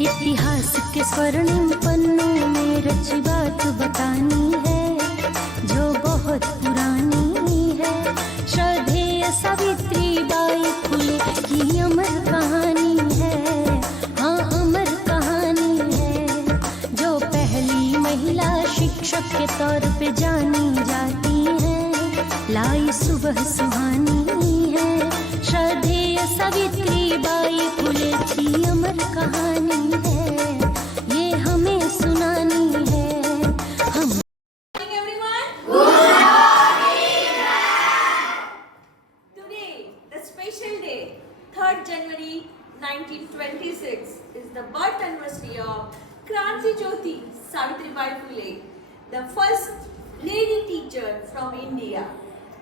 इतिहास के स्वर्णिम पन्नों में रची बात बतानी है जो बहुत पुरानी है। श्रद्धेय सावित्री बाई फुले की अमर कहानी है, हाँ अमर कहानी है। जो पहली महिला शिक्षक के तौर पे जानी जाती है, लाई सुबह सुहानी है। श्रद्धेय सावित्री बाई फुले की अमर कहानी है, ये हमें सुनानी है। हम Today, the special day, 3rd January 1926, is the birth anniversary of Kranti Jyoti Savitribai Phule, the first lady teacher from India.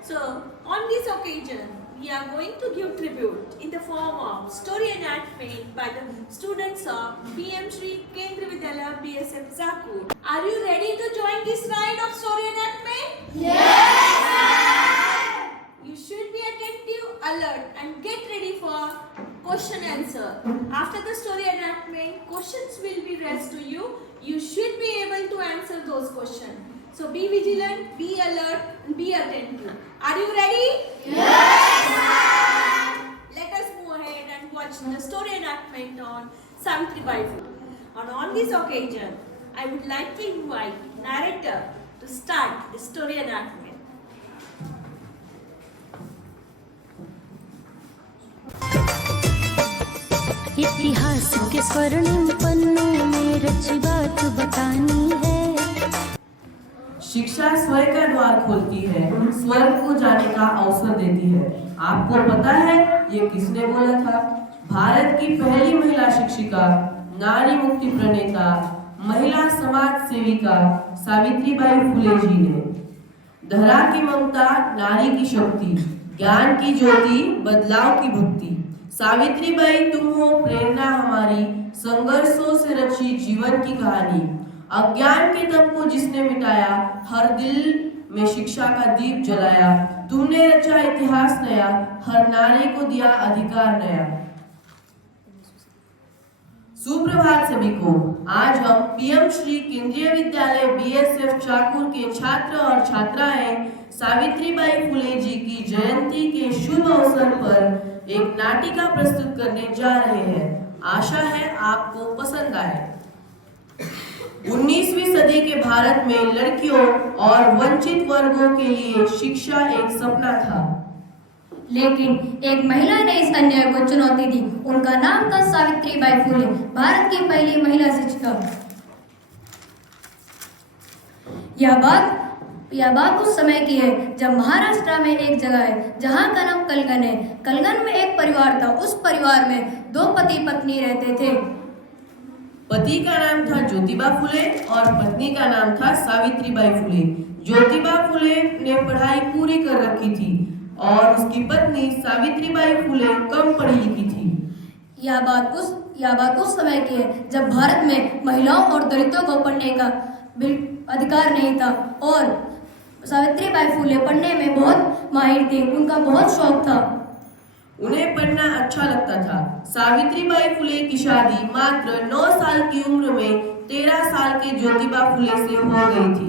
So, on this occasion, we are going to give tribute in the form of story enactment by the students of PM Shri Kendriya Vidyalaya BSF Zakur. Are you ready to join this ride of story enactment? Yes! You should be attentive, alert and get ready for question answer. After the story enactment, questions will be raised to you. You should be able to answer those questions. So be vigilant, be alert and be attentive. Are you ready? Yes! Let us move ahead and watch the story enactment on Savitribai Phule. And on this occasion, I would like to invite narrator to start the story enactment. इतिहास के स्वर्णिम पन्नों में रची बात बतानी है। शिक्षा स्वयं का द्वार खोलती है, स्वर्ग को जाने का अवसर देती है। आपको पता है ये किसने बोला था? भारत की पहली महिला शिक्षिका, नारी मुक्ति प्रणेता, महिला समाज सेविका सावित्रीबाई फुले जी ने। धरा की ममता, नारी की शक्ति, ज्ञान की ज्योति, बदलाव की भक्ति। सावित्रीबाई तुम हो प्रेरणा हमारी, संघर्षों से रची जीवन की कहानी। अज्ञान के दम को जिसने मिटाया, हर दिल में शिक्षा का दीप जलाया। तुमने रचा इतिहास नया, हर नारी को दिया अधिकार नया। सुप्रभात सभी को। आज हम पीएम श्री केंद्रीय विद्यालय बीएसएफ चाकुर के छात्र और छात्राएं सावित्रीबाई फुले जी की जयंती के शुभ अवसर पर एक नाटिका प्रस्तुत करने जा रहे हैं। आशा है आपको पसंद आए। 19वीं सदी के भारत में लड़कियों और वंचित वर्गों के लिए शिक्षा एक सपना था, लेकिन एक महिला ने इस अन्याय को चुनौती दी। उनका नाम था सावित्रीबाई फुले, भारत की पहली महिला शिक्षिका। यह बात उस समय की है जब महाराष्ट्र में एक जगह है जहां का नाम कलगन है। कलगन में एक परिवार था। उस परिवार में दो पति पत्नी रहते थे। पति का नाम था ज्योतिबा फुले और पत्नी का नाम था सावित्रीबाई फुले। ज्योतिबा फुले ने पढ़ाई पूरी कर रखी थी और उसकी पत्नी सावित्रीबाई फुले कम पढ़ी लिखी थी। यह बात उस समय की है जब भारत में महिलाओं और दलितों को पढ़ने का अधिकार नहीं था और सावित्रीबाई फुले पढ़ने में बहुत माहिर थी। उनका बहुत शौक था। उन्हें पढ़ना अच्छा लगता था। सावित्रीबाई फुले की शादी मात्र 9 साल की उम्र में 13 साल के ज्योतिबा फुले से हो गई थी।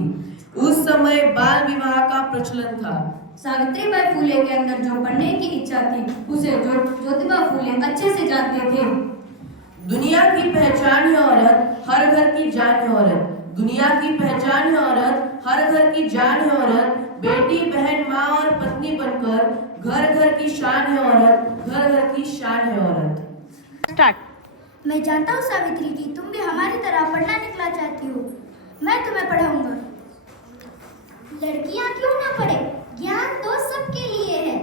उस समय बाल विवाह का प्रचलन था। सावित्रीबाई फुले के अंदर जो पढ़ने की इच्छा थी उसे ज्योतिबा फुले अच्छे से जानते थे। दुनिया की पहचान है औरत, हर घर की जान है औरत। दुनिया की पहचान है औरत, हर घर की जान है औरत। बेटी, बहन, माँ और पत्नी बनकर घर घर की शान है औरत, घर घर की शान है औरत। स्टार्ट। मैं जानता हूँ सावित्री जी, तुम भी हमारी तरह पढ़ना लिखना चाहती हो। मैं तुम्हें पढ़ाऊंगा। लड़कियाँ क्यों ना पढ़े, ज्ञान तो सबके लिए है।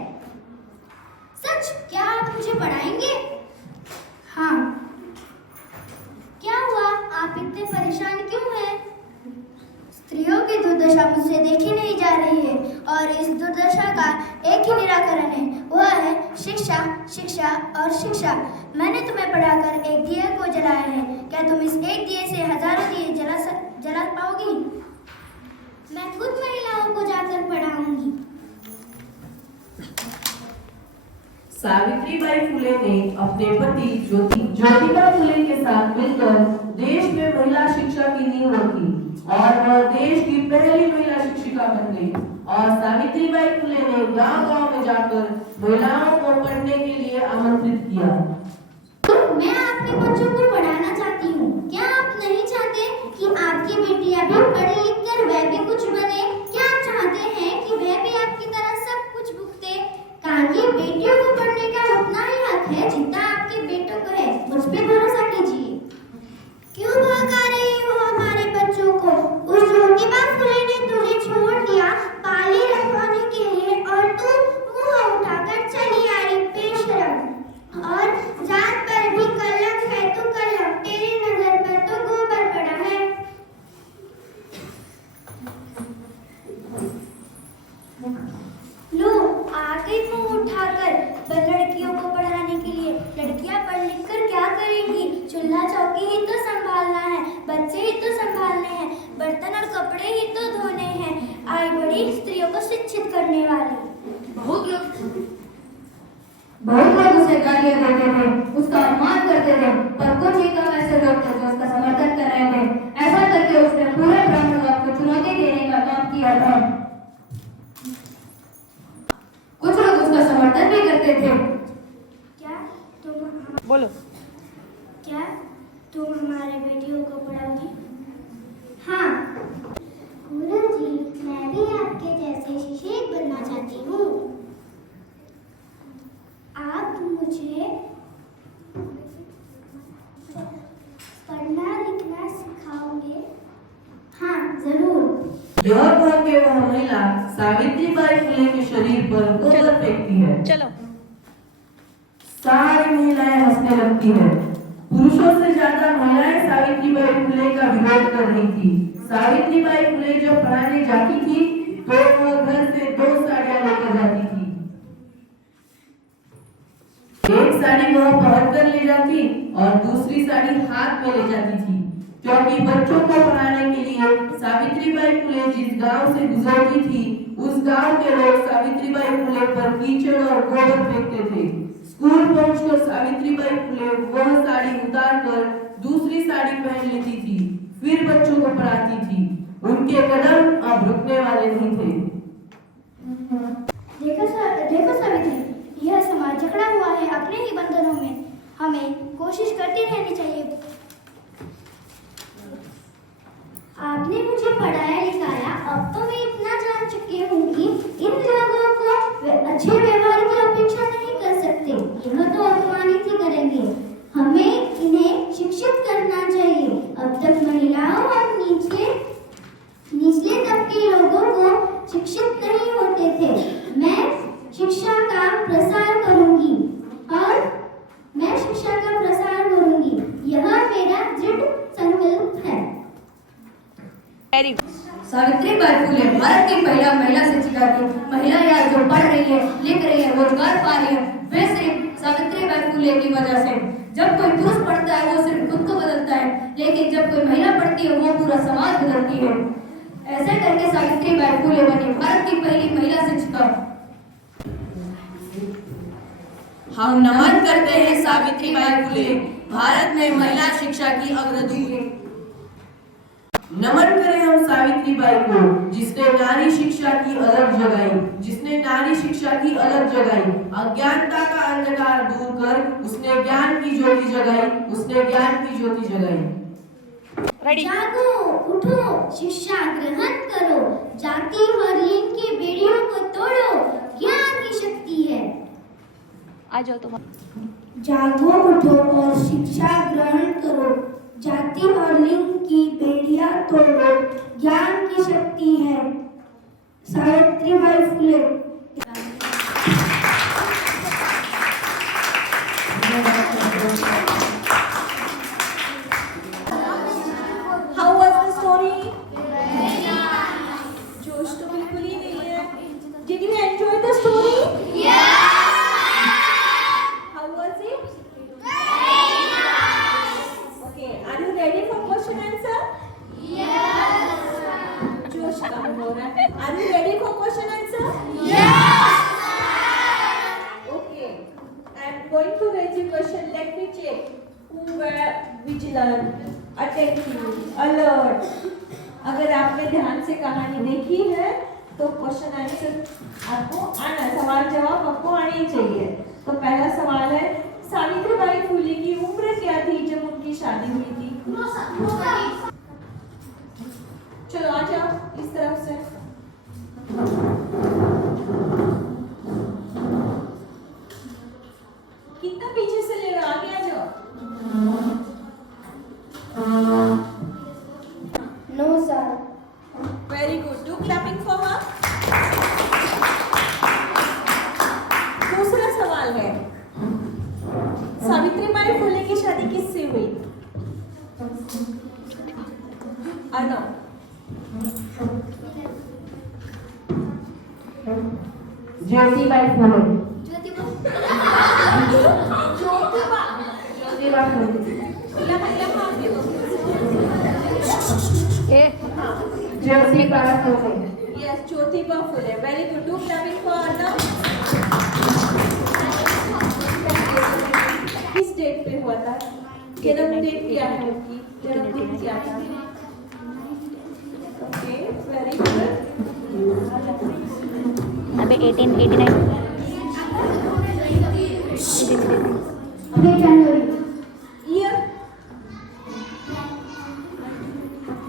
सच? क्या आप मुझे पढ़ाएंगे? हाँ। क्या हुआ, आप इतने परेशान क्यों हैं? स्त्रियों की दुर्दशा मुझसे देखी नहीं जा रही है और इस दुर्दशा का एक ही निराकरण है, वह है शिक्षा, शिक्षा और शिक्षा। मैंने तुम्हें पढ़ाकर एक दिए को जलाया है। क्या तुम इस एक दिए से हजारों दिए जला पाओगी? मैं खुद महिलाओं को जाकर पढ़ाऊंगी। सावित्रीबाई फुले ने अपने पति ज्योतिबा फुले के साथ मिलकर देश में महिला शिक्षा की नींव रखी और वह देश की पहली महिला शिक्षिका बन गई। और सावित्रीबाई फुले ने गांव-गांव में जाकर महिलाओं को पढ़ने के लिए आमंत्रित किया। मैं अपने बच्चों को पढ़ाना चाहती हूँ। क्या आप नहीं चाहते कि आपकी बेटियां भी पढ़ लिख कर वह भी कुछ बने? क्या आप चाहते हैं कि वह भी आपकी तरह सब कुछ भुगते? ताकि बेटियों को पढ़ने का उतना ही हक है जितना आपके बेटों को है। मुझ पे भरोसा कीजिए। क्यों भगा रही हो हमारे बच्चों को? उस ज्योतिबा फुले ने तुझे छोड़ दिया पाले रखवाने के लिए और तू मुंह उठाकर चली आई बेशरम। और जात पर भी कलंक है तो कलंक, तेरी नजर पर तो गोबर पड़ा है। लो आ गई मुंह उठाकर लड़कियों को पढ़ाने के लिए। लड़कियां पढ़ लिख कर क्या करेंगी? चूल्हा चौकी ही तो संभालना है, बच्चे ही तो संभालने हैं, बर्तन और कपड़े ही तो धोने हैं। आई बड़ी स्त्रियों को शिक्षित करने वाली। बहुत लोग उसे गालियां देते थे, उसका अपमान करते थे, पर कुछ ही कम ऐसे लोग थे जो उसका समर्थन कर रहे थे। ऐसा करके उसने पूरे ब्रह्मांड को चुनौती देने का काम किया था। कुछ लोग उसका समर्थन भी करते थे। क्या तुम हमारे बेटियों को पढ़ाओगी? हाँ गुरुजी, मैं भी आपके जैसे शिक्षक बनना चाहती हूँ। आप मुझे पढ़ना लिखना सिखाओगे? हाँ जरूर। यह कह के वह महिला सावित्रीबाई फुले के शरीर पर गोबर फेंकती है। चलो। सारी महिलाएं हंसने लगती हैं। पुरुषों से ज्यादा महिलाएं सावित्रीबाई फुले का विरोध कर रही थी। सावित्रीबाई फुले जब पढ़ाने जाती थी तो वह घर से 2 साड़ियां लेकर जाती थी। एक साड़ी वह पहन कर ले जाती और दूसरी साड़ी हाथ में ले जाती थी, क्योंकि बच्चों को पढ़ाने के लिए सावित्रीबाई फुले जिस गांव से गुजरती थी उस गांव के लोग सावित्रीबाई फुले पर कीचड़ और गोबर फेंकते थे। स्कूल पहुंचकर सावित्रीबाई फुले वह साड़ी उतारकर दूसरी साड़ी पहन लेती थी, फिर बच्चों को पढ़ाती थी। उनके कदम अब रुकने वाले नहीं थे। देखो सावित्री, यह समाज जकड़ा हुआ है अपने ही बंधनों में। हमें कोशिश करती रहनी चाहिए। आपने मुझे पढ़ाया लिखाया, अब तो मैं इतना जान चुकी हूँ कि इन लोगों को अच्छे व्यवहार की अपेक्षा नहीं कर सकते। यह तो अपमानित ही करेंगे। हमें इन्हें शिक्षित करना चाहिए। अब तक महिलाओं और निचले तबके लोगों को शिक्षित नहीं होते थे। मैं शिक्षा का प्रसार करूंगी यह मेरा दृढ़ संकल्प है। सावित्रीबाई फुले भारत की पहला महिला शिक्षिका थी। महिलाएं जो पढ़ रही है, लिख रही है, रोजगार पा रही है, वे सिर्फ सावित्रीबाई फुले की वजह से। जब कोई पुरुष पढ़ता है वो सिर्फ खुद को बदलता है, लेकिन जब कोई महिला पढ़ती है वो पूरा समाज बदलती है। ऐसे करके सावित्रीबाई फुले बनी भारत की पहली महिला शिक्षिका। हम नमन करते हैं सावित्रीबाई फुले, भारत में महिला शिक्षा की अग्रदूत। नमन करें हम सावित्रीबाई को, जिसने नारी शिक्षा की अलग जगाई, अज्ञानता का अंधकार दूर कर उसने ज्ञान की ज्योति जगाई। जागो, उठो, शिक्षा ग्रहण करो, जाति और लिंग की बेड़ियों को तोड़ो, ज्ञान की शक्ति है। आ जाओ तुम। जागो, उठो और शिक्षा ग्रहण करो, जाति और लिंग की बेड़ियां तोड़ो, ज्ञान की शक्ति है। Savitribai Phule. How was the story? जोश तो बिल्कुल ही नहीं है। Did you enjoy the story? Yeah! How was it? Okay, are you ready for question answer? Yes! जोश कम हो रहा है। Are you ready for question answer? Yes! Vigilant, attentive, alert. अगर आपने ध्यान से कहानी देखी है तो क्वेश्चन आंसर आपको आना, सवाल जवाब आपको आने ही चाहिए। तो पहला सवाल है, सावित्रीबाई फुले की उम्र क्या थी जब उनकी शादी हुई थी? चलो आ जाओ इस तरफ से। कितना पीछे से ले रहे हो, आगे आ जाओ। 9 साल। Very good, do clapping for her. दूसरा सवाल है, सावित्रीबाई फुले की शादी किससे हुई? अर्णव। ज्योतिबाई फुले। Jyotiba Phule. Jyotiba Phule. Yes, Jyotiba Phule. Very good. Do clapping for Arnav. किस डेट पे हुआ था? जन्म डेट क्या है उनकी? जन्म दिन क्या था? Okay, very good. अबे 1889 Year?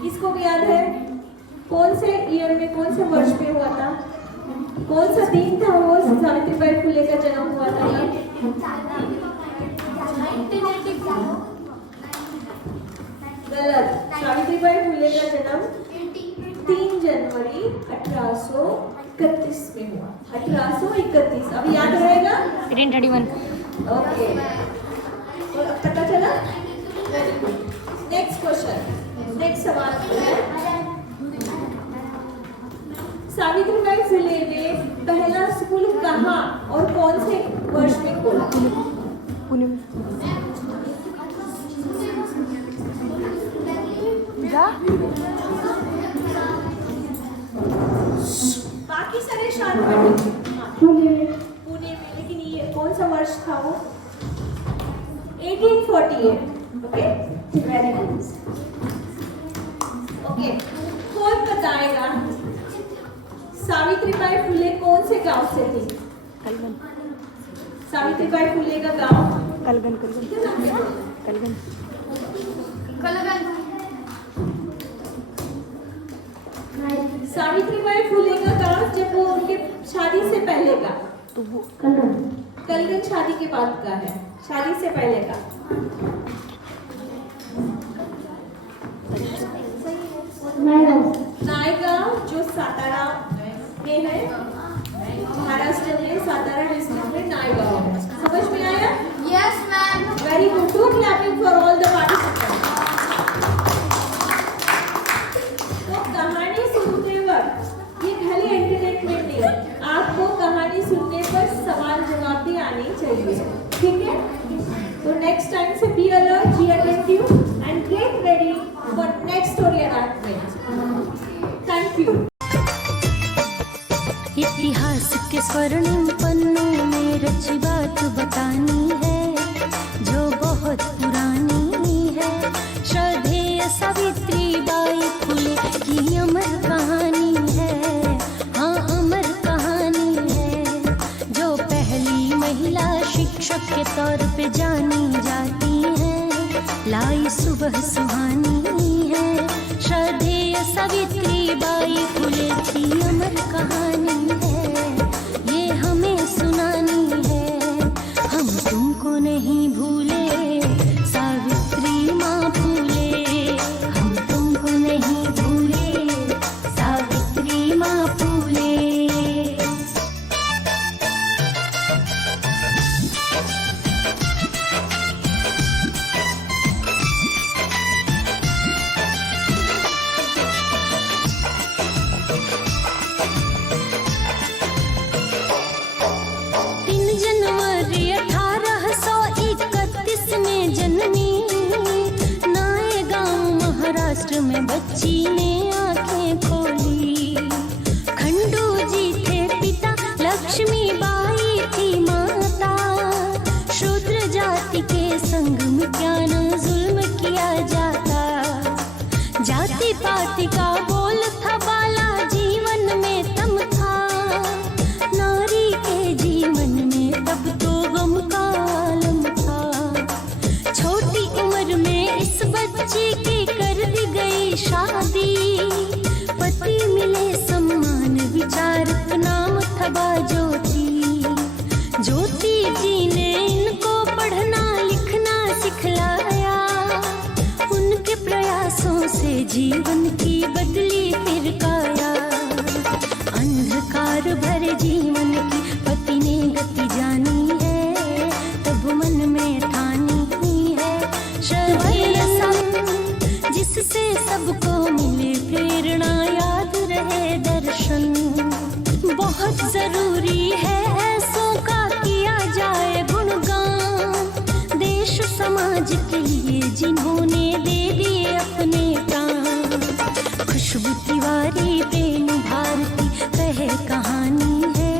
किसको भी याद है? कौन से ईयर में, कौन से वर्ष में हुआ था? कौन सा दिन था वो सावित्रीबाई फुले का जन्म हुआ था? गलत। सावित्रीबाई फुले का जन्म 3 जनवरी 1831 में हुआ। 1831। अब याद रहेगा? 1831 ओके, और अब पता चला? नेक्स्ट क्वेश्चन, नेक्स्ट सवाल है, सावित्रीबाई फुले ने पहला स्कूल कहाँ और कौन से वर्ष में खोला? पुणे में जा बाकी सारे शांत बैठे। पुणे में, लेकिन ये कौन सा वर्ष था वो? 1848। Okay, very good. ओके, कौन बताएगा सावित्रीबाई फुले कौन से गांव से थी? कलगन सावित्रीबाई फुले का गांव कलगन कलगन सावित्रीबाई फुले का गांव जब वो उनके शादी से पहले का, तो वो कलगन शादी के बाद का है, शादी से पहले का। नायगांव जो सातारा में है, महाराष्ट्र में सातारा डिस्ट्रिक्ट में नायगांव है। समझ में आया? Yes ma'am. Very good, do clapping for all the participants. तो कहानी सुनते वक्त ये खाली एंटरटेनमेंट नहीं, आपको कहानी सुनने पर सवाल जवाब भी आने चाहिए, ठीक है? तो नेक्स्ट टाइम से be alert, be attentive and get ready for next story announcement. Thank you. इतिहास के स्वर्णिम पन्नों में रची बात बतानी है जो बहुत पुरानी है। श्रद्धेय सावित्रीबाई फुले की अमर कहानी है, हाँ अमर कहानी है, जो पहली महिला शिक्षक के तौर पे जानी जाती है, लाई सुबह सुहानी है। श्रद्धेय सावित्रीबाई फुले की अमर कहानी है, ये हमें सुनानी है। हम तुमको नहीं भूले सावित्री माँ फूले, हम तुमको नहीं भूले सावित्री माँ फूले। में बच्ची ने आंखें खोली, खंडू जी थे पिता, लक्ष्मीबाई थी माता। शूद्र जाति के संग में क्या न जुल्म किया विठोबा ज्योति। ज्योति जी ने इनको पढ़ना लिखना सिखलाया। उनके प्रयासों से जीवन की बदली फिर काया। अंधकार भरे जीवन की पति ने गति जानी है, तब मन में ठानी है श्रद्धेय जिससे सबको मिले प्रेरणा, याद रहे दर्शन। बहुत जरूरी है ऐसों का किया जाए गुणगान, देश समाज के लिए जिन्होंने दे दिए अपने प्राण। खुशबू तिवारी प्रेम भारती कहे कहानी है,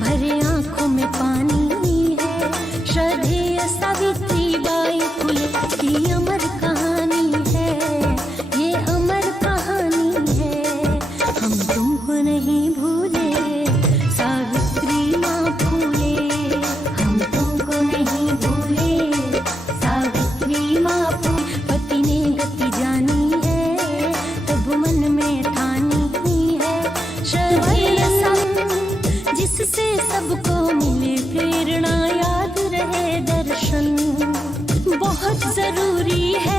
भरे आंखों में पानी है। श्रद्धेय सावित्री बाई फुले की अमर कहानी है, ये अमर कहानी है। हम तुमको नहीं भूले सावित्री माँ फूले, हम तुमको नहीं भूले सावित्री माँ फूले। पति ने गति जानी है, तब मन में ठानी है श्रद्धेय जिससे सबको मिले प्रेरणा, याद रहे दर्शन। बहुत जरूरी है